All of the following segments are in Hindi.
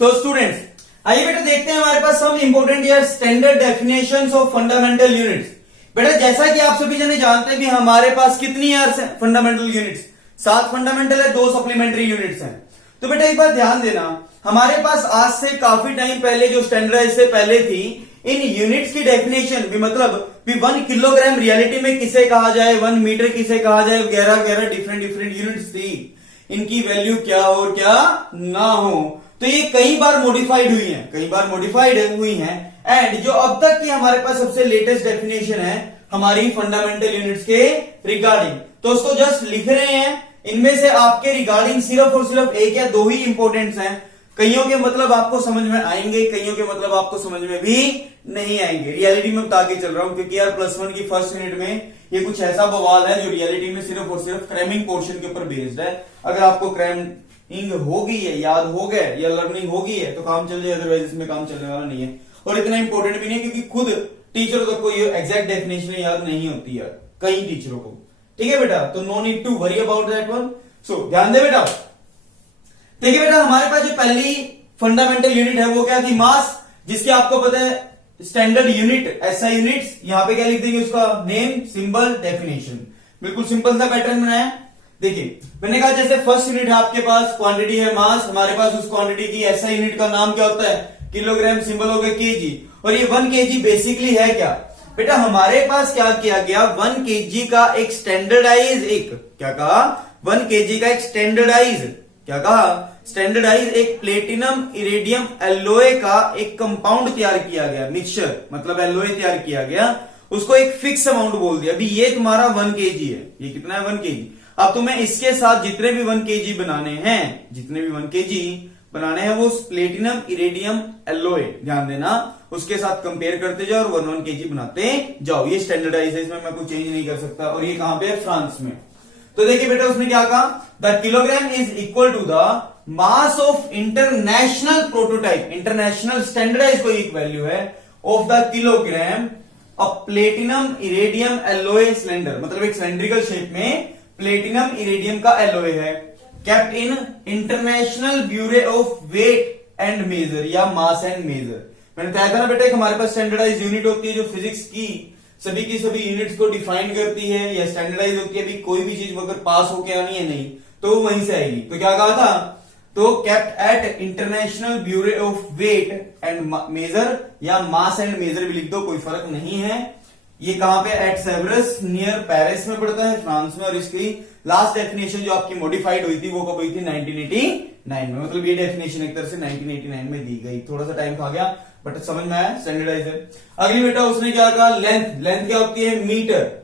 तो स्टूडेंट्स आइए बेटा देखते हैं हमारे पास सम इंपोर्टेंट या standard definitions of fundamental units. बेटा जैसा कि आप सभी जने जानते हैं कि हमारे पास कितनी यार फंडामेंटल यूनिट्स, 7 फंडामेंटल है, 2 सप्लीमेंट्री यूनिट्स हैं। तो बेटा एक बात ध्यान देना, हमारे पास आज से काफी टाइम पहले जो स्टैंडर्डाइज से पहले थी, इन यूनिट्स की डेफिनेशन भी मतलब भी 1 किलोग्राम रियलिटी में किसे कहा जाए, 1 मीटर किसे कहा जाए, वगैरह वगैरह डिफरेंट डिफरेंट यूनिट्स थी, इनकी वैल्यू क्या हो और क्या ना हो। तो ये कई बार मॉडिफाइड हुई हैं एंड जो अब तक की हमारे पास सबसे लेटेस्ट डेफिनेशन है हमारी फंडामेंटल यूनिट्स के रिगार्डिंग, तो उसको जस्ट लिख रहे हैं। इनमें से आपके रिगार्डिंग सिर्फ और सिर्फ एक या 2 ही इंपॉर्टेंट्स हैं। कईयों के मतलब आपको समझ में आएंगे, कईयों के मतलब आपको समझ में भी नहीं आएंगे। रियलिटी में बता के चल रहा हूं क्योंकि यार +1 की फर्स्ट यूनिट में ये कुछ ऐसा बवाल है जो रियलिटी में सिर्फ और सिर्फ क्रैमिंग पोर्शन के ऊपर बेस्ड है। अगर आपको क्रैमिंग हो गई है, याद हो गया या लर्निंग हो गई है तो काम चल जाए, अदरवाइज इसमें काम चलने वाला नहीं है और इतना इंपॉर्टेंट भी नहीं क्योंकि खुद टीचरों को कोई एग्जैक्ट डेफिनेशन याद नहीं होती यार, कई टीचरों को। ठीक है बेटा, तो no need to worry about that one. So ध्यान दे बेटा। देखिए बेटा हमारे पास जो पहली फंडामेंटल यूनिट है वो क्या थी, मास, जिसकी आपको पता है स्टैंडर्ड यूनिट एसआई यूनिट्स। यहां पे क्या लिख देंगे, उसका नेम, सिंबल, डेफिनेशन। बिल्कुल सिंपल सा पैटर्न बनाया। देखिए मैंने कहा जैसे फर्स्ट यूनिट है आपके पास, क्वांटिटी है मास, हमारे पास उस क्वांटिटी की एसआई यूनिट का नाम क्या होता है, किलोग्राम, सिंबल हो गया केजी। और ये 1 केजी बेसिकली है क्या बेटा, हमारे पास क्या किया गया, 1 केजी का एक स्टैंडर्डाइज, एक क्या कहा, 1 केजी का एक स्टैंडर्डाइज, क्या कहा, स्टैंडर्डाइज एक प्लेटिनम इरेडियम एल्लोय का एक कंपाउंड तैयार किया गया, मिक्सचर मतलब एल्लोय तैयार किया गया, उसको एक फिक्स अमाउंट बोल दिया। अभी ये तुम्हारा 1 केजी है, ये कितना है 1 केजी। अब तुम्हें इसके साथ जितने भी 1 केजी बनाने हैं, जितने भी 1 केजी बनाने हैं वो प्लेटिनम इरेडियम एल्लोय, ध्यान देना, उसके साथ कंपेयर करते जाओ और 1 केजी बनाते जाओ। ये स्टैंडर्डाइज है, इसमें मैं कुछ चेंज नहीं कर सकता। और ये कहां पे है, फ्रांस में। तो देखिए बेटा उसने क्या कहा, the kilogram is equal to the mass of international prototype, international standardise कोई एक वैल्यू है, of the kilogram of platinum iridium alloy cylinder, मतलब एक सिलेंड्रिकल शेप में प्लेटिनम इरेडियम का एल्लोय है, kept in international bureau of weight and measure या मास एंड मेजर। मैंने बताया था ना बेटा, एक हमारे पास स्टैंडर्डाइज यूनिट होती है जो फिजिक्स की सभी यूनिट्स को डिफाइन करती है या स्टैंडर्डाइज होती है। अभी कोई भी चीज अगर पास होके आनी है नहीं तो वहीं से आएगी। तो क्या कहा था, तो kept at international bureau of weight and measure या मास एंड मेजर भी लिख दो, कोई फर्क नहीं है। ये कहां पे, एट सेवरस नियर पेरिस में पड़ता है, फ्रांस में। और इसकी लास्ट डेफिनेशन जो आपकी मॉडिफाइड हुई थी वो कब हुई थी, 1989 में। मतलब ये डेफिनेशन एक तरह से 1989 में दी गई, थोड़ा सा टाइम खा गया बट समझ में आया, स्टैंडर्डाइज है। अगली बेटा उसने क्या कहा, लेंथ, लेंथ क्या होती है, मीटर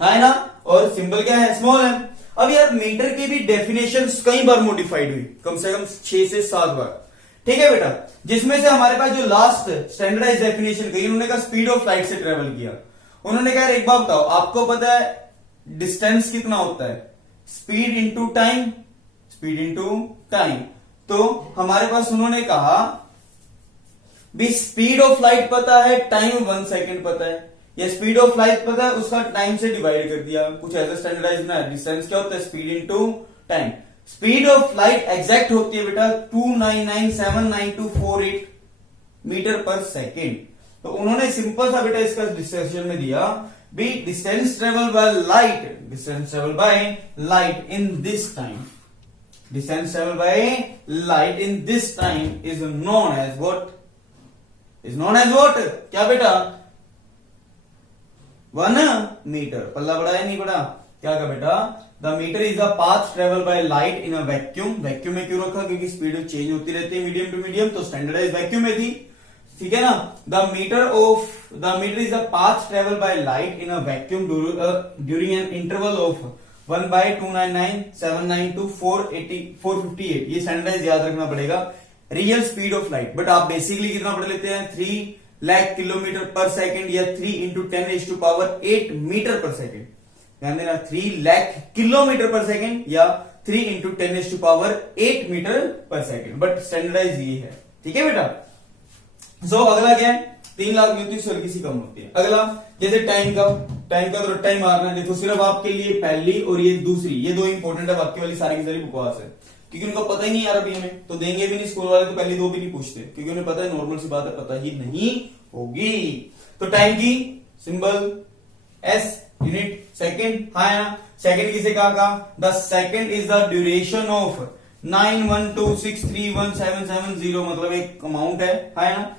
है ना, और सिंबल क्या है, स्मॉल है। अब यार मीटर की भी डेफिनेशन कई बार मॉडिफाइड हुई, कम से कम 6 से 7 बार। ठीक है बेटा, जिसमें से हमारे पास जो लास्ट स्टैंडर्डाइज डेफिनेशन गई, उन्होंने कहा स्पीड ऑफ लाइट से ट्रेवल किया। उन्होंने कहा एक बात बताओ, आपको पता है डिस्टेंस कितना होता है, speed into time, speed into time. तो हमारे पास उन्होंने कहा भी स्पीड ऑफ लाइट पता है, टाइम 1 सेकेंड पता है, या स्पीड ऑफ लाइट पता है, उसका टाइम से डिवाइड कर दिया, कुछ ऐसा स्टैंडर्डाइज ना है। डिस्टेंस क्या होता है, speed into time. Speed of light exact होती है बेटा 2997248 मीटर पर सेकेंड। तो उन्होंने सिंपल सा बेटा इसका डिस्कशन में दिया भी distance travel by light, distance travel by light in this time, distance travel by light in this time is known as what, is known as what, क्या बेटा, 1 मीटर। पल्ला बड़ा है नहीं बड़ा, क्या का बेटा, the metre is the path travel by light in a vacuum. Vacuum में क्यों रखा, क्योंकि स्पीड चेंज होती रहती है मीडियम टू मीडियम, तो स्टैंडर्डाइज वैक्यूम में थी। ठीक है ना, the metre is the path travel by light in a vacuum during an interval of 1/299,792,458। ये स्टैंडर्डाइज याद रखना पड़ेगा, real speed of light. But आप बेसिकली कितना पढ़ लेते हैं, 3 लाख किलोमीटर पर सेकेंड या 3 इंटू 10⁸ मीटर पर सेकेंड। ध्यान देना, 3 लाख किलोमीटर पर सेकेंड या 3 इंटू 10⁸ मीटर पर सेकेंड। बट स्टैंडर्डाइज ये है। ठीक है बेटा। सो अगला क्या है, 3 लाख में होती है, हल्की सी कम होती है। अगला जैसे टाइम का तो रट्टा ही मारना है। देखो सिर्फ आपके लिए पहली और ये दूसरी, ये 2 इंपॉर्टेंट है, बाकी वाली सारी की सारी बकवास है। क्योंकि उनको पता ही नहीं यार अभी हमें, तो देंगे भी नहीं स्कूल वाले, तो पहली दो भी नहीं पूछते क्योंकि उन्हें पता है नॉर्मल सी बात है, पता ही नहीं होगी। तो टाइम की सिंबल एस, यूनिट सेकंड, हाँ ना, सेकंड किसे कहा, the second is the duration of 912631770, मतलब एक अमाउंट है ना।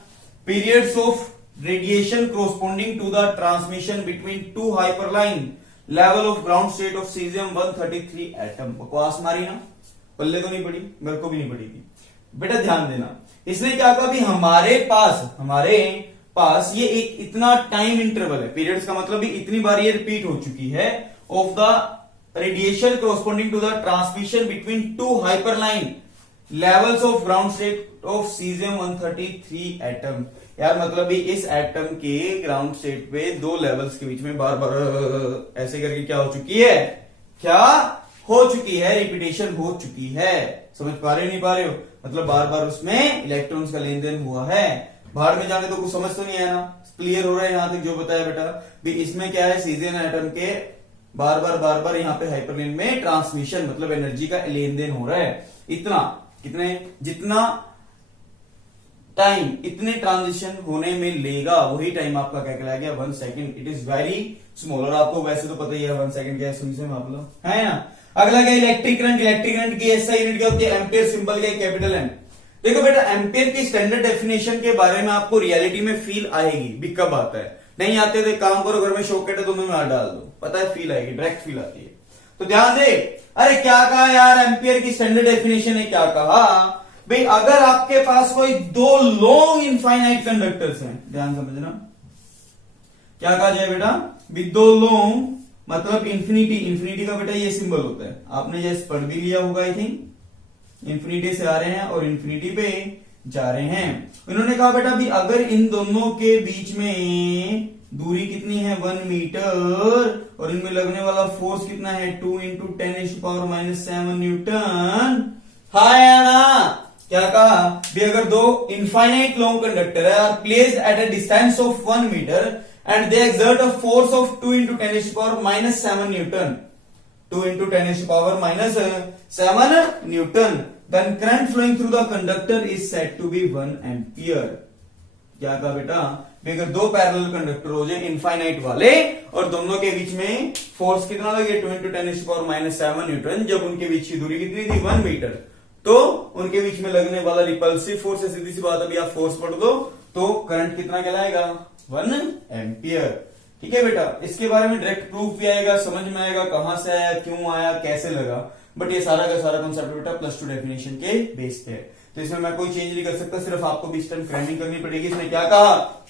Periods of radiation corresponding to the transmission between two hyperfine, level of ground state of caesium 133 atom. बकवास मारी ना, पल्ले तो नहीं पड़ी, मेरे को भी नहीं पड़ी थी बेटा, ध्यान देना। इसने क्या कहा, भी हमारे पास ये एक इतना टाइम इंटरवल है, पीरियड्स का मतलब भी इतनी बार ये रिपीट हो चुकी है, of the radiation corresponding to the transmission between two hyperfine levels of ground state of caesium 133 atom. यार मतलब भी इस एटम के ग्राउंड स्टेट पे दो लेवल्स के बीच में बार बार ऐसे करके क्या हो चुकी है, रिपीटेशन हो चुकी है। समझ पा रहे हो नहीं पा रहे हो, मतलब बार बार उसमें इलेक्ट्रॉन्स का लेन देन हुआ है। बाहर में जाने तो कुछ समझ तो नहीं आया ना, क्लियर हो रहा है यहां तक जो बताया बेटा। भी इसमें क्या है, सीजियम एटम के बार बार यहाँ पे हाइपरलेन में ट्रांसमिशन मतलब एनर्जी का लेन देन हो रहा है। जितना टाइम इतने ट्रांजिशन होने में लेगा वही टाइम आपका क्या कहलाया गया, 1 second. It is very small, और आपको वैसे तो पता ही है 1 सेकंड क्या है, सुन से माप लो, है ना। अगला क्या, इलेक्ट्रिक करंट की एसआई यूनिट क्या होती है, एम्पियर, सिंबल क्या, कैपिटल एम। देखो बेटा, एम्पियर की स्टैंडर्ड डेफिनेशन के बारे में आपको रियलिटी में फील आएगी भी, कब आता है, नहीं आते तो काम करो, घर में शॉकेट है दोनों में हाथ डाल दो, पता है फील आएगी, डायरेक्ट फील आती है। तो ध्यान दे, अरे क्या कहा यार, एम्पियर की स्टैंडर्ड डेफिनेशन है, क्या कहा भाई, अगर आपके पास कोई दो लॉन्ग इनफाइनाइट कंडक्टर्स हैं, ध्यान समझना, क्या कहा जाए बेटा, भी दो लॉन्ग मतलब इंफिनिटी का बेटा ये सिंबल होता है, आपने जैसे पढ़ भी लिया होगा आई थिंक, इंफिनिटी से आ रहे हैं और इंफिनिटी पे जा रहे हैं। उन्होंने कहा बेटा भी अगर इन दोनों के बीच में दूरी कितनी है, 1 मीटर, और इनमें लगने वाला फोर्स कितना है, 2 × 10⁻⁷ न्यूटन, हाँ या ना। क्या कहा भी, अगर दो इनफाइनाइट लॉन्ग कंडक्टर है, are placed at a distance of 1 metre and they exert a force of 2 × 10⁻⁷ newton, 2 × 10⁻⁷ newton, then current flowing through the conductor is said to be 1 ampere। क्या कहा बेटा, अगर दो पैरेलल कंडक्टर हो जाए इनफाइनाइट वाले और दोनों के बीच में फोर्स कितना लगे, 2 × 10⁻⁷ न्यूटन, जब उनके बीच की दूरी कितनी थी, 1 मीटर, तो उनके बीच में लगने वाला रिपल्सिव फोर्स है, सीधी सी बात, अभी आप फोर्स पढ़ दो तो करंट कितना कहलाएगा, 1 एम्पियर। ठीक है बेटा, इसके बारे में डायरेक्ट प्रूफ भी आएगा, समझ में आएगा कहां से आया, क्यों आया, कैसे लगा, बट ये सारा का सारा कॉन्सेप्ट बेटा +2 डेफिनेशन के बेस पे है, तो इसमें मैं कोई चेंज नहीं कर सकता, सिर्फ आपको भी इस टाइम फ्रेमिंग करनी पड़ेगी। इसने क्या कहा,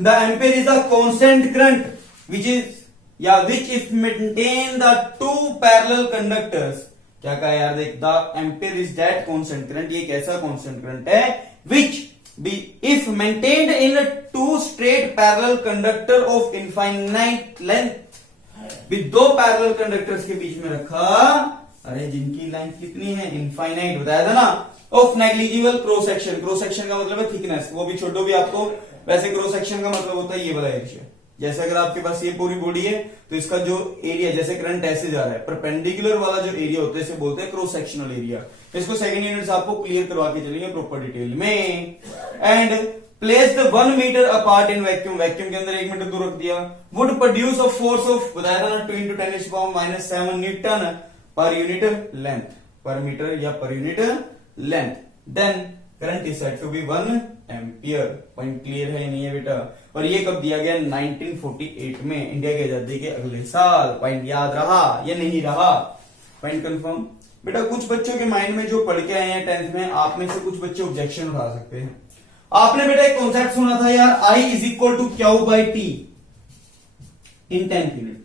the ampere is the constant current which if maintain the two parallel conductors. क्या कहा यार, देख, the ampere is that constant current, ये कैसा कांस्टेंट करंट है, विच if maintained in two straight parallel conductor of infinite length, भी दो पैरेलल कंडक्टर्स के बीच में रखा, अरे जिनकी लेंथ कितनी है, इनफाइनाइट बताया था ना, of negligible cross section, cross section का मतलब है थिकनेस, वो भी छोड़ो भी आपको, वैसे क्रॉस सेक्शन का मतलब होता है ये वाला एरिया, जैसे अगर आपके पास ये पूरी बॉडी है तो इसका जो एरिया, जैसे करंट ऐसे जा रहा है, परपेंडिकुलर वाला जो एरिया होता है इसे बोलते हैं क्रॉस सेक्शनल एरिया। इसको सेकंड यूनिट आपको क्लियर करवा के चलेंगे प्रॉपर डिटेल में। And placed 1 metre apart in vacuum, vacuum के अंदर 1 मीटर दूर रख दिया, would produce a force of, बताया था ना, 2 × 10⁻⁷ न्यूटन पर यूनिट लेंथ, पर मीटर या पर unit length, then current is said to be 1 ampere. Point clear है नहीं है बेटा, और ये कब दिया गया, 1948 में, इंडिया की आजादी के अगले साल। पॉइंट याद रहा या नहीं रहा, पॉइंट कंफर्म बेटा। कुछ बच्चों के माइंड में जो पढ़ के आए हैं 10th में, आप में से कुछ बच्चे ऑब्जेक्शन उठा सकते हैं। आपने बेटा एक कॉन्सेप्ट सुना था यार, I = Q/T in 10th unit,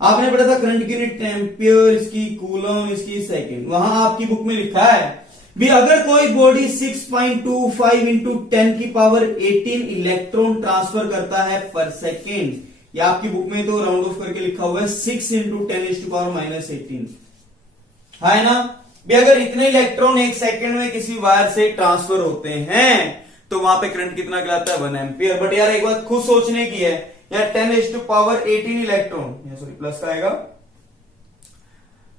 आपने पढ़ा था करंट की यूनिट एम्पियर, इसकी कूलम, इसकी सेकंड। वहां आपकी बुक में लिखा है भी अगर कोई बॉडी 6.25 × 10⁻18 इलेक्ट्रॉन ट्रांसफर करता है पर सेकेंड, या आपकी बुक में तो राउंड ऑफ करके लिखा हुआ है 6 × 10⁻18, है ना भी, अगर इतने इलेक्ट्रॉन एक सेकंड में किसी वायर से ट्रांसफर होते हैं तो वहां पे करंट कितना कहलाता है, 1 एम्पियर। बट यार एक बात खुद सोचने की है, यार 10⁻18 इलेक्ट्रॉन, सॉरी प्लस का आएगा,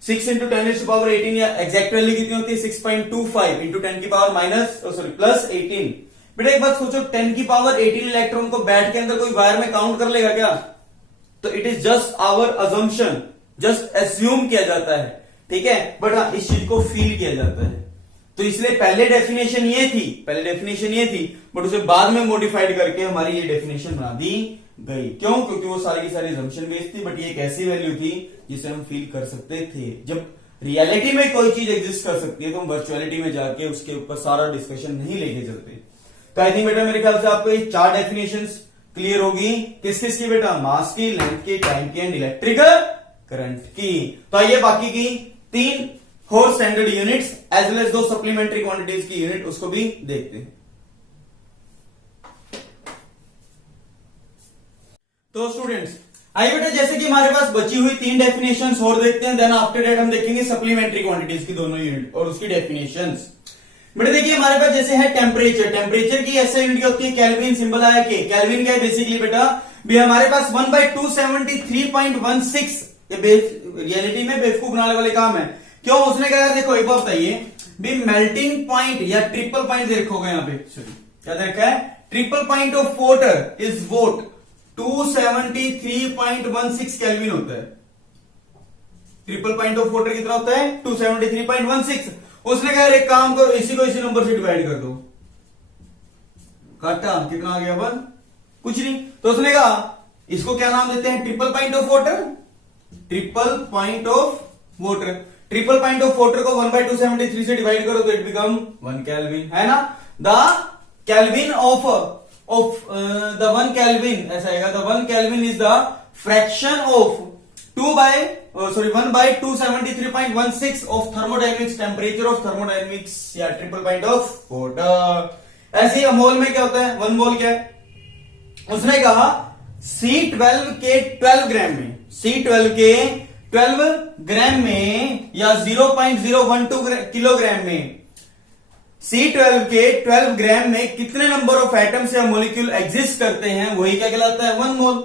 6 इंटू 10⁻18 या एग्जैक्ट वैल्यू कितनी होती है 6.25 इंटू 10 की पावर माइनस सॉरी प्लस 18। बेटा एक बात सोचो 10 की पावर 18 इलेक्ट्रॉन को बैट के अंदर कोई वायर में काउंट कर लेगा क्या? तो it is just our assumption, just assume किया जाता है, ठीक है, बट हाँ इस चीज को फील किया जाता है। तो इसलिए पहले डेफिनेशन ये थी बट उसे बाद में मॉडिफाइड करके हमारी ये डेफिनेशन बना दी गई। क्यों? क्योंकि वो सारी की सारी assumption बेस्ड थी, बट ये एक ऐसी वैल्यू थी जिसे हम फील कर सकते थे। जब रियलिटी में कोई चीज एग्जिस्ट कर सकती है तो हम वर्चुअलिटी में जाके उसके ऊपर सारा डिस्कशन नहीं लेके चलते। तो आई थिंक बेटा मेरे ख्याल से आपको ये 4 डेफिनेशंस क्लियर होगी। किस किस की बेटा? मास की, लेंथ की, टाइम की एंड इलेक्ट्रिकल करंट की। तो आइए बाकी की 3 और standard units as well as 2 supplementary quantities की यूनिट उसको भी देखते हैं। तो स्टूडेंट्स आइए बेटा जैसे कि हमारे पास बची हुई 3 डेफिनेशंस और देखते हैं, देन आफ्टर दैट हम देखेंगे सप्लीमेंट्री क्वांटिटीज की दोनों यूनिट और उसकी डेफिनेशंस। बेटा देखिए हमारे पास जैसे है टेम्परेचर की ऐसे यूनिट होती है केल्विन, सिंबल आया के। केल्विन क्या है बेसिकली बेटा भी हमारे पास 1/273.16। ये रियलिटी में बेवकूफ बनाने वाले काम है। क्यों? उसने कहा यार देखो एक बार बताइए भी मेल्टिंग पॉइंट या ट्रिपल पॉइंट देखोगे यहाँ पे, सॉरी क्या देखा है, triple point of water is vote 273.16 kelvin होता है। ट्रिपल पॉइंट ऑफ वाटर कितना होता है? 273.16। उसने कहा एक काम करो इसी को इसी नंबर से डिवाइड कर दो, काटा कितना आ गया 1, कुछ नहीं। तो उसने कहा इसको क्या नाम देते हैं? Triple point of water. Triple point of water, triple point of water को 1/273 से डिवाइड करो तो इट बिकम 1 केल्विन, है ना। The kelvin of the 1 kelvin ऐसा आएगा, the 1 kelvin is the fraction of 1/273.16 of thermodynamics, temperature of thermodynamics या ट्रिपल पॉइंट ऑफ वाटर। ऐसे ही मोल में क्या होता है? 1 मोल क्या है? उसने कहा C12 के 12 ग्राम में, C12 के 12 ग्राम में या 0.012 किलोग्राम में, C12 के 12 ग्राम में कितने नंबर ऑफ एटम्स या मॉलिक्यूल एग्जिस्ट करते हैं, वही क्या कहलाता है? 1 मोल।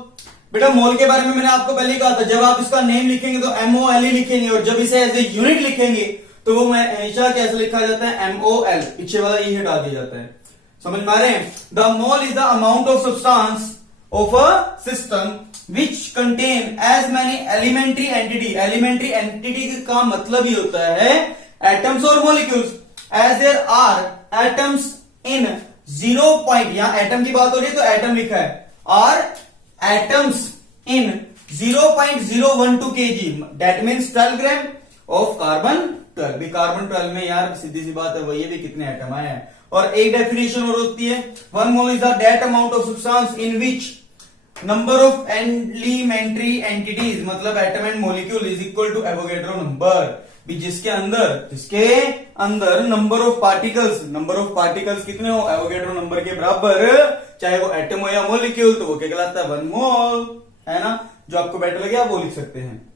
बेटा मोल के बारे में मैंने आपको पहले ही कहा था, जब आप इसका नेम लिखेंगे तो MOL ही लिखेंगे और जब इसे एज ए यूनिट लिखेंगे तो वो हमेशा कैसे लिखा जाता है? MOL, पीछे वाला ये हटा दिया जाता है। समझ में आ रहे हैं? The mole is the amount of substance of a system which contain as many elementary entity. Elementary entity का मतलब ही होता है एटम्स और molecules. As there are atoms in 0 point, यहां एटम की बात हो रही है तो एटम लिखा है, are atoms in 0.012 kg, that means 12 gram of carbon 12। भी कार्बन 12 में यार सीधी सी बात है वही भी कितने एटम आए हैं। और एक डेफिनेशन और होती है 1 mole is the that amount of substance in which number of elementary entities, मतलब atom and molecule is equal to Avogadro number. जिसके अंदर नंबर ऑफ पार्टिकल्स कितने हो? एवोगैड्रो नंबर के बराबर, चाहे वो एटम हो या मॉलिक्यूल, तो वो क्या कहलाता है? 1 मोल, है ना। जो आपको बेटर लगे आप वो लिख सकते हैं।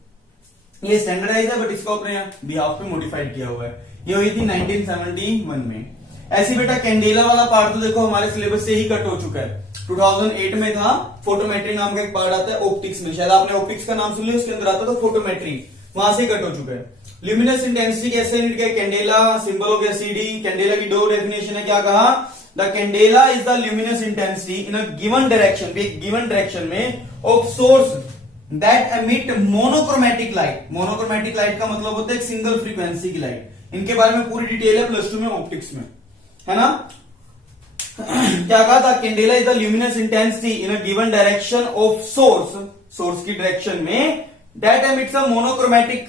ये स्टैंडर्डाइज है बट इसको अपने बिहाफ पे मॉडिफाइड किया हुआ है। ये हुई थी 1971 में। ऐसी बेटा कैंडेला वाला पार्ट तो देखो हमारे सिलेबस से ही कट हो चुका है। 2008 में था फोटोमेट्री नाम का एक पार्ट आता है ऑप्टिक्स में, शायद आपने ऑप्टिक्स का नाम सुन लिया, उसके अंदर आता था फोटोमेट्री, वहां से कट हो चुका है। ल्यूमिनस इंटेंसिटी कैसे यूनिट क्या? कैंडेला, सिंबल हो गया CD। कैंडेला की 2 डेफिनेशन है, क्या कहा? The candela is the luminous intensity in a given direction, given direction में of source that emit monochromatic light. Monochromatic light का मतलब होता है एक सिंगल फ्रीक्वेंसी की लाइट। इनके बारे में पूरी डिटेल है +2 में ऑप्टिक्स में, है ना। क्या कहा था? Candela is the luminous intensity in a given direction of source की डायरेक्शन में that emits a monochromatic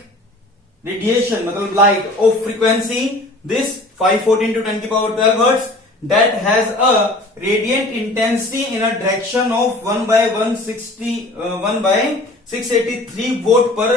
radiation, मतलब light of frequency this 514 to 10 की power 12 hertz that has a radiant intensity in a direction of 1/683 vote पर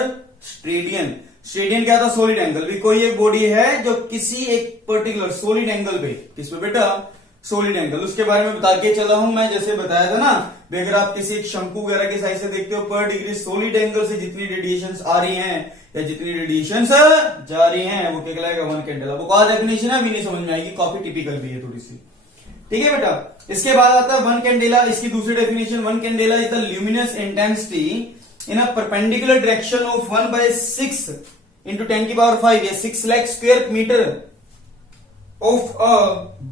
स्टेडियन। स्टेडियन क्या था? Solid angle. भी कोई एक बॉडी है जो किसी एक पर्टिकुलर सॉलिड एंगल पे, किस पे बेटा? Solid angle. उसके बारे में बता के चला हूं मैं, जैसे बताया था ना, अगर आप किसी एक शंकु वगैरह के साइड से देखते हो पर डिग्री सॉलिड एंगल से जितनी रेडिएशंस आ रही हैं या जितनी रेडिएशंस जा रही हैं वो क्या कहलाएगा? 1 कैंडेला। वो क्या डेफिनेशन है अभी नहीं समझ में आएगी, काफी टिपिकल भी है थोड़ी सी, ठीक है बेटा। इसके बाद आता है 1 कैंडेला। इसकी दूसरी definition 1 candela is the luminous intensity in a perpendicular direction of 1/6 into 10⁵ या 6 lakh square metre of a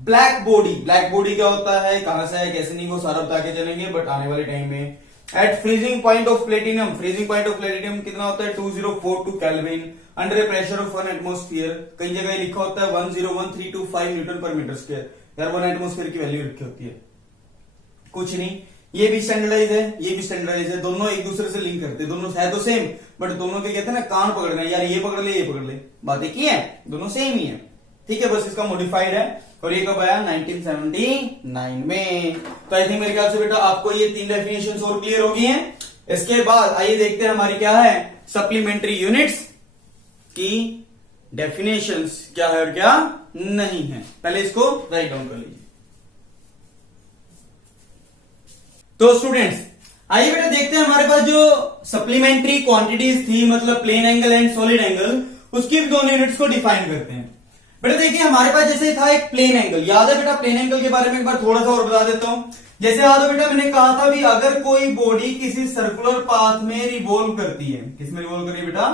black body. Black body क्या होता है, कहां से है, कैसे नहीं, वो सारा बता के चलेंगे बट आने वाले टाइम में। At freezing point of platinum, freezing point of platinum कितना होता है 2042 kelvin under a pressure of 1 atmosphere. कई जगह लिखा होता है 101325 न्यूटन पर मीटर स्क्वायर। यार 1 एटमोस्फियर की वैल्यू रखी होती है, कुछ नहीं। ये भी स्टैंडर्डाइज है, ये भी स्टैंडर्डाइज है, दोनों एक दूसरे से लिंक करते हैं, दोनों है तो सेम बट दोनों के कहते हैं ना कान पकड़ना, यार ये पकड़ ले ये पकड़ ले, बात एक ही है, दोनों सेम ही है, ठीक है। बस इसका मॉडिफाइड है और ये कब आया 1979 में। तो आई थिंक मेरे ख्याल से बेटा आपको ये 3 डेफिनेशन और क्लियर हो गई हैं। इसके बाद आइए देखते हैं हमारी क्या है सप्लीमेंट्री यूनिट्स की डेफिनेशंस क्या है और क्या नहीं है। पहले इसको राइट डाउन कर लीजिए। तो स्टूडेंट्स आइए बेटा देखते हैं हमारे पास जो सप्लीमेंट्री क्वांटिटीज थी, मतलब plane angle and solid angle, उसकी भी दोनों यूनिट्स को डिफाइन करते हैं। बेटा देखिए हमारे पास जैसे था एक प्लेन एंगल, याद है बेटा प्लेन एंगल के बारे में एक बार थोड़ा सा और बता देता हूं। जैसे याद हो बेटा मैंने कहा था भी अगर कोई बॉडी किसी सर्कुलर पाथ में रिवॉल्व करती है, किसमें रिवॉल्व कर रही है बेटा,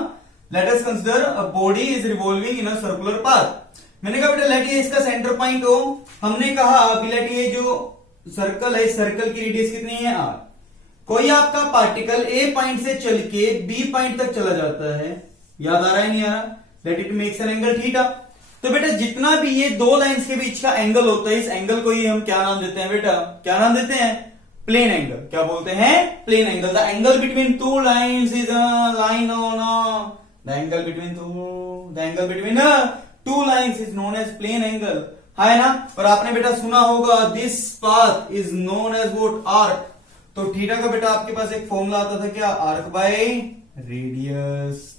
let us consider a body is revolving in a circular path. मैंने कहा बेटा लेट ये इसका सेंटर पॉइंट हो, हमने कहा अभी लेट ये जो सर्कल है, सर्कल की रेडियस कितनी है r। कोई आपका पार्टिकल ए पॉइंट से चल के बी पॉइंट तक चला जाता है, याद आ रहा है नहीं आ रहा, let it makes an angle theta. तो बेटा जितना भी ये दो लाइंस के बीच का एंगल होता है, इस एंगल को ही हम क्या नाम देते हैं बेटा, क्या नाम देते हैं, प्लेन एंगल। क्या बोलते हैं, plane angle. The angle between two lines is a line on the angle between two lines is known as plane angle, है ना। और आपने बेटा सुना होगा this path is known as what, arc. तो थीटा का बेटा आपके पास एक फॉर्मूला आता था क्या, आर्क बाय रेडियस,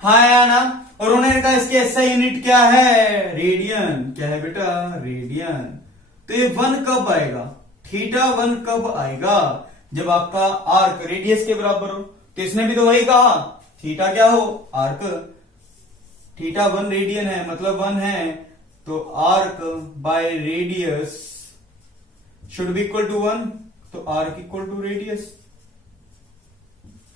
है ना। और उन्होंने कहा इसकी एसआई यूनिट क्या है, रेडियन। क्या है बेटा, रेडियन। तो ये 1 कब आएगा, थीटा 1 कब आएगा, जब आपका आर्क रेडियस के बराबर हो। तो इसने भी तो वही कहा, थीटा क्या हो, आर्क, थीटा 1 रेडियन है मतलब 1 है, तो arc by radius should be equal to 1, तो आर्क इक्वल टू रेडियस।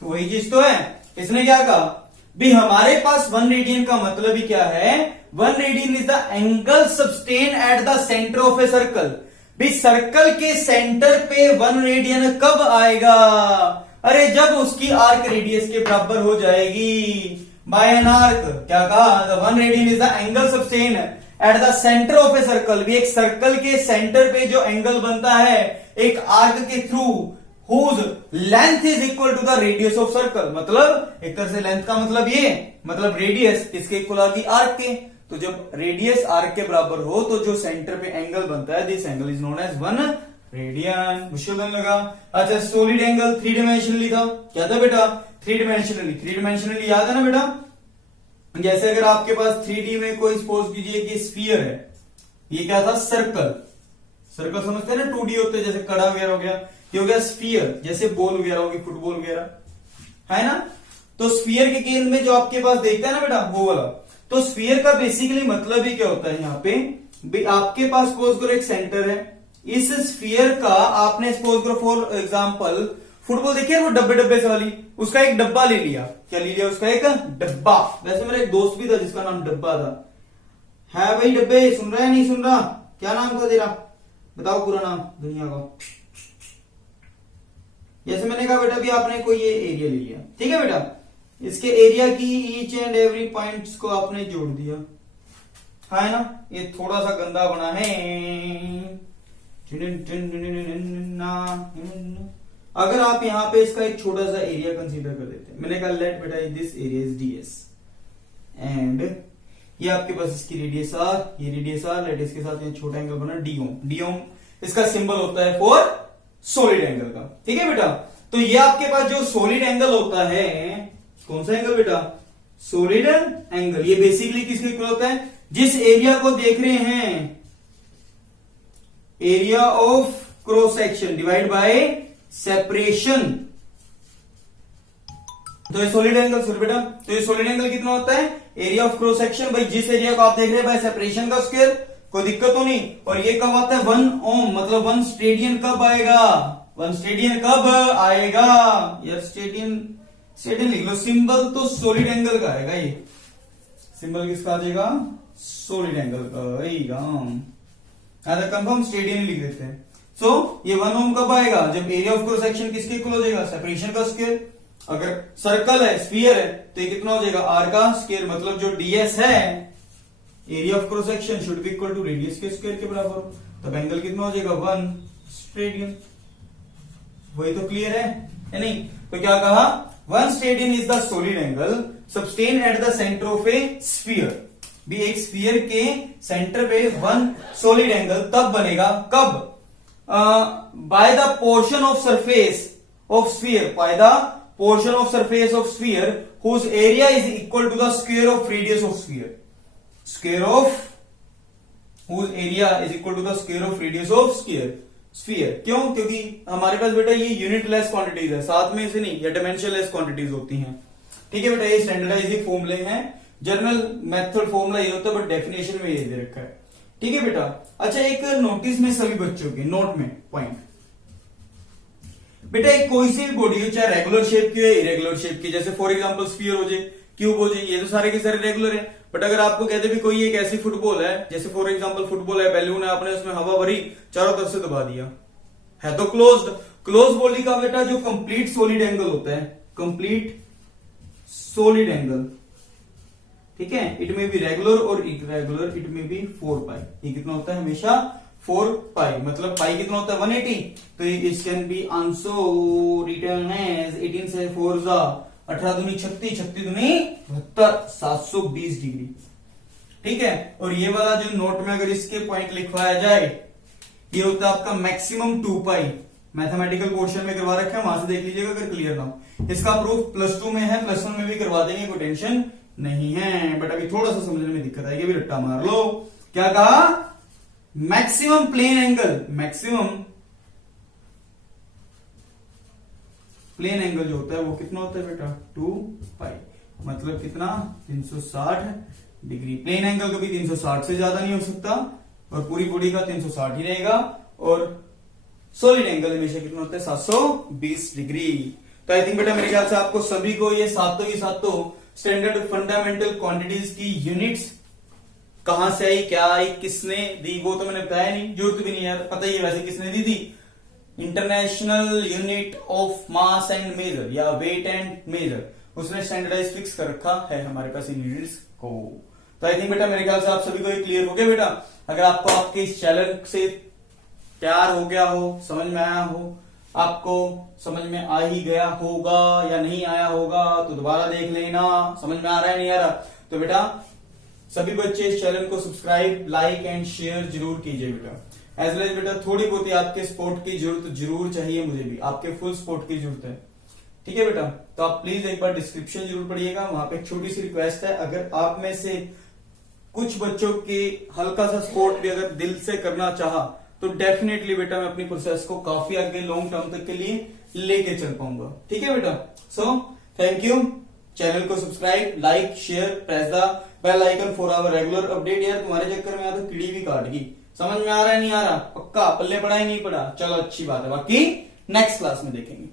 तो वही चीज तो है। इसने क्या कहा भी हमारे पास 1 रेडियन का मतलब ही क्या है, 1 radian is the angle sustain at the centre of a circle. भी सर्कल के सेंटर पे 1 रेडियन कब आएगा, अरे जब उसकी आर्क रेडियस के बराबर हो जाएगी बाय एन आर्क। क्या कहा, 1 radian is the angle sustain at the centre of a circle. भी एक सर्कल के सेंटर पे जो एंगल बनता है एक आर्क के through, whose length is equal to the radius of circle। मतलब एक तरह से लेंथ का मतलब ये, मतलब रेडियस किसके इक्वल आगी, आर्क के। तो जब रेडियस आर्क के बराबर हो तो जो सेंटर पे एंगल बनता है, this angle is known as 1 radian. मुश्किल लगा। अच्छा सॉलिड एंगल 3 डायमेंशनली था, क्या था बेटा, 3 डायमेंशनली याद है ना बेटा। जैसे अगर आपके पास 3D में कोई सपोज कीजिए कि स्फीयर है, ये क्या था, सर्कल। सर्कल समझते हैं ना, 2D होते हैं, जैसे कड़ा वगैरह हो गया, ये हो गया स्फीयर, जैसे बॉल वगैरह होगी, फुटबॉल वगैरह, है ना। तो स्फीयर के केंद्र में जो आपके पास देखता है ना बेटा वो वाला, तो स्फीयर का बेसिकली मतलब ही क्या होता है, यहाँ पे आपके पास सपोज करो एक सेंटर है, इस स्फीयर का आपने सपोज करो फॉर एग्जांपल फुटबॉल देखिए वो डब्बे डब्बे से वाली, उसका एक डब्बा ले लिया, क्या ले लिया, उसका एक डब्बा। वैसे मेरा एक दोस्त भी था जिसका नाम डब्बा था, है भाई डब्बे, सुन रहा है नहीं सुन रहा, क्या नाम था तेरा, बताओ पूरा नाम दुनिया का। जैसे मैंने कहा बेटा भी आपने कोई ये एरिया ले लिया, ठीक है बेटा, इसके एरिया की ईच एंड एवरी पॉइंट्स को आपने जोड़ दिया, है ना। ये थोड़ा सा गंदा बना है, अगर आप यहां पे इसका एक छोटा सा एरिया कंसीडर कर देते हैं, मैंने कहा लेट बेटा this area is ds and ये आपके पास इसकी रेडियस r, ये रेडियस r, लेट इसके साथ ये छोटा एंगल बना d ओम, d ओम इसका सिंबल होता है फॉर सॉलिड एंगल का, ठीक है बेटा। तो ये आपके पास जो सॉलिड एंगल होता है, कौन सा एंगल बेटा, सॉलिड एंगल, ये बेसिकली किसके इक्वल होता है, जिस एरिया को देख रहे हैं, area of cross section divide by separation. तो ये सॉलिड एंगल सर बेटा, तो ये सॉलिड एंगल कितना होता है, एरिया ऑफ क्रॉस सेक्शन भाई जिस एरिया को आप देख रहे हैं बाय सेपरेशन का स्क्वायर, कोई दिक्कत तो नहीं। और ये कब आता है 1 ओम, मतलब 1 स्टेडियन कब आएगा, 1 स्टेडियन कब आएगा यार, स्टेडियन लिख लो, सिंबल तो सॉलिड एंगल का आएगा ये, सिंबल किसका आ जाएगा, सॉलिड एंगल का। कंफर्म स्टेडियम लिख देते हैं। सो ये 1 ओम कब आएगा, जब एरिया ऑफ क्रॉस सेक्शन किसके इक्वल हो जाएगा, सेपरेशन का स्क्वायर। अगर सर्कल है, स्फीयर है, तो ये कितना हो जाएगा, आर का स्क्वायर। मतलब जो डीएस है, area of cross section should be equal to radius के स्क्वायर के बराबर। तब एंगल कितना हो जाएगा, 1 स्टेडियम। वही तो क्लियर है नहीं। तो क्या कहा, 1 stadium is the solid angle subtended at the centre of A sphere. भी एक स्फीयर के सेंटर पे 1 सॉलिड एंगल तब बनेगा, कब, by the portion of surface of sphere, by the portion of surface of sphere whose area is equal to the square of radius of sphere. Square of whose area is equal to the square of radius of sphere. क्यों, क्योंकि हमारे पास बेटा ये यूनिट लेस क्वांटिटीज है, साथ में से नहीं, या डायमेंशन लेस क्वांटिटीज होती हैं। ठीक है बेटा, ये स्टैंडर्डाइज फॉर्मूले हैं, जनरल मेथड फॉर्मूला ये होता है, बट डेफिनेशन में ये दे रखा है। ठीक है बेटा। अच्छा, एक नोटिस में सभी बच्चों के नोट में पॉइंट, बेटा एक कोई सी भी बॉडी हो, चाहे रेगुलर शेप की हो, इरेगुलर शेप की, जैसे फॉर एग्जांपल स्फीयर हो जाए, क्यूब हो जाए, ये तो सारे के सारे रेगुलर है। बट अगर आपको कहते भी कोई एक ऐसी फुटबॉल है, जैसे फॉर एग्जांपल फुटबॉल है, बैलून है, आपने उसमें हवा भरी, चारों तरफ से दबा दिया, है तो क्लोज बॉडी का बेटा जो कंप्लीट सॉलिड एंगल होता है, कंप्लीट सॉलिड एंगल, ठीक है, इट में बी रेगुलर और इरेगुलर, इट में बी 4 पाई। ये कितना होता है, हमेशा 4 पाई। मतलब पाई कितना होता है, 180। तो इट कैन बी आंसो रिटर्न एज 18 से 4 जा 18 दूनी 36, 36 दूनी 72, 720 डिग्री। ठीक है। और ये वाला जो नोट में अगर इसके पॉइंट लिखवाया जाए, ये होता है आपका मैक्सिमम 2 पाई। मैथमेटिकल पोर्शन में करवा रखा है, वहां से देख लीजिएगा अगर क्लियर ना हो। इसका प्रूफ +2 में है, +1 में भी करवा देंगे, कोई टेंशन नहीं है। बट अभी थोड़ा सा समझने में दिक्कत आएगी, अभी रट्टा मार लो। क्या कहा, maximum plane angle, maximum plane angle जो होता है वो कितना होता है बेटा, 2 पाई। मतलब कितना, 360 डिग्री। प्लेन एंगल कभी 360 से ज्यादा नहीं हो सकता, और पूरी बॉडी का 360 ही रहेगा। और सॉलिड एंगल हमेशा कितना होता है, 720 डिग्री। तो आई थिंक बेटा मेरे ख्याल से आपको सभी को ये सातों की सातों स्टैंडर्ड फंडामेंटल क्वांटिटीज की यूनिट्स कहां से आई, क्या आई, किसने दी, वो तो मैंने बताया नहीं, जरूरत भी नहीं यार, पता ही है वैसे किसने दी थी। International unit of mass and measure या वेट एंड मेजर, उसने स्टैंडर्डाइज फिक्स कर रखा है हमारे पास इन यूनिट्स को। तो आई थिंक बेटा मेरे ख्याल से आप सभी को ये क्लियर हो गया बेटा। अगर आपको आपके इस चैनल से प्यार हो गया हो, समझ में आया हो, आपको समझ में आ ही गया होगा या नहीं आया होगा तो दोबारा देख लेना, समझ में आ रहा है नहीं आ रहा, तो बेटा सभी बच्चे इस चैनल को सब्सक्राइब, लाइक एंड शेयर जरूर कीजिए बेटा। एज वेल बेटा थोड़ी बहुत ही आपके सपोर्ट की जरूरत जरूर चाहिए, मुझे भी आपके फुल सपोर्ट की जरूरत है। ठीक है बेटा, तो आप प्लीज एक बार डिस्क्रिप्शन जरूर पढ़िएगा, वहां पे एक छोटी सी रिक्वेस्ट है, अगर आप में से कुछ बच्चों के हल्का सा सपोर्ट भी अगर दिल से करना चाहा तो डेफिनेटली बेटा मैं अपनी प्रोसेस को काफी आगे लॉन्ग टर्म तक के लिए लेके चल पाऊंगा। ठीक है बेटा, सो थैंक यू। चैनल को subscribe, like, share, press the bell icon for our regular update. यार तुम्हारे चक्कर में तो कीड़ी भी काट गई, समझ में आ रहा है नहीं आ रहा, पक्का पल्ले पड़ा ही नहीं पड़ा, चलो अच्छी बात है, बाकी नेक्स्ट क्लास में देखेंगे।